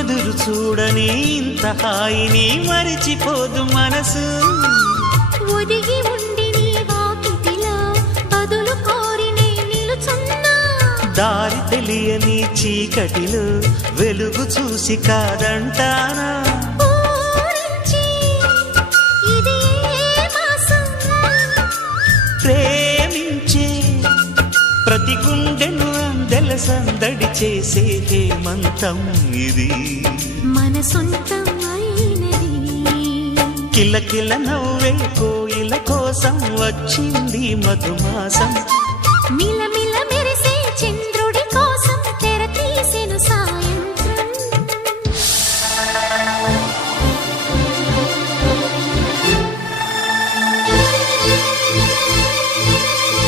ఎదురు చూడని ఇంత హాయిని మరిచిపోదు మనసు. ఒదిగి ఉండి నీ వాకిటిలో బదులు కోరి నే నిలుచున్నా. దారి తెలియని చీకటిలో వెలుగు చూసి కాదంటానా. ఊరించి ఇది ఏ మాసం? ప్రేమించే ప్రతి గుండెను అందెల సందడి చేసే హేమంతం ఇది. మన సొంతం అయినది. కిలకిల నవ్వే కోయిల కోసం వచ్చింది మధుమాసం. మిలమి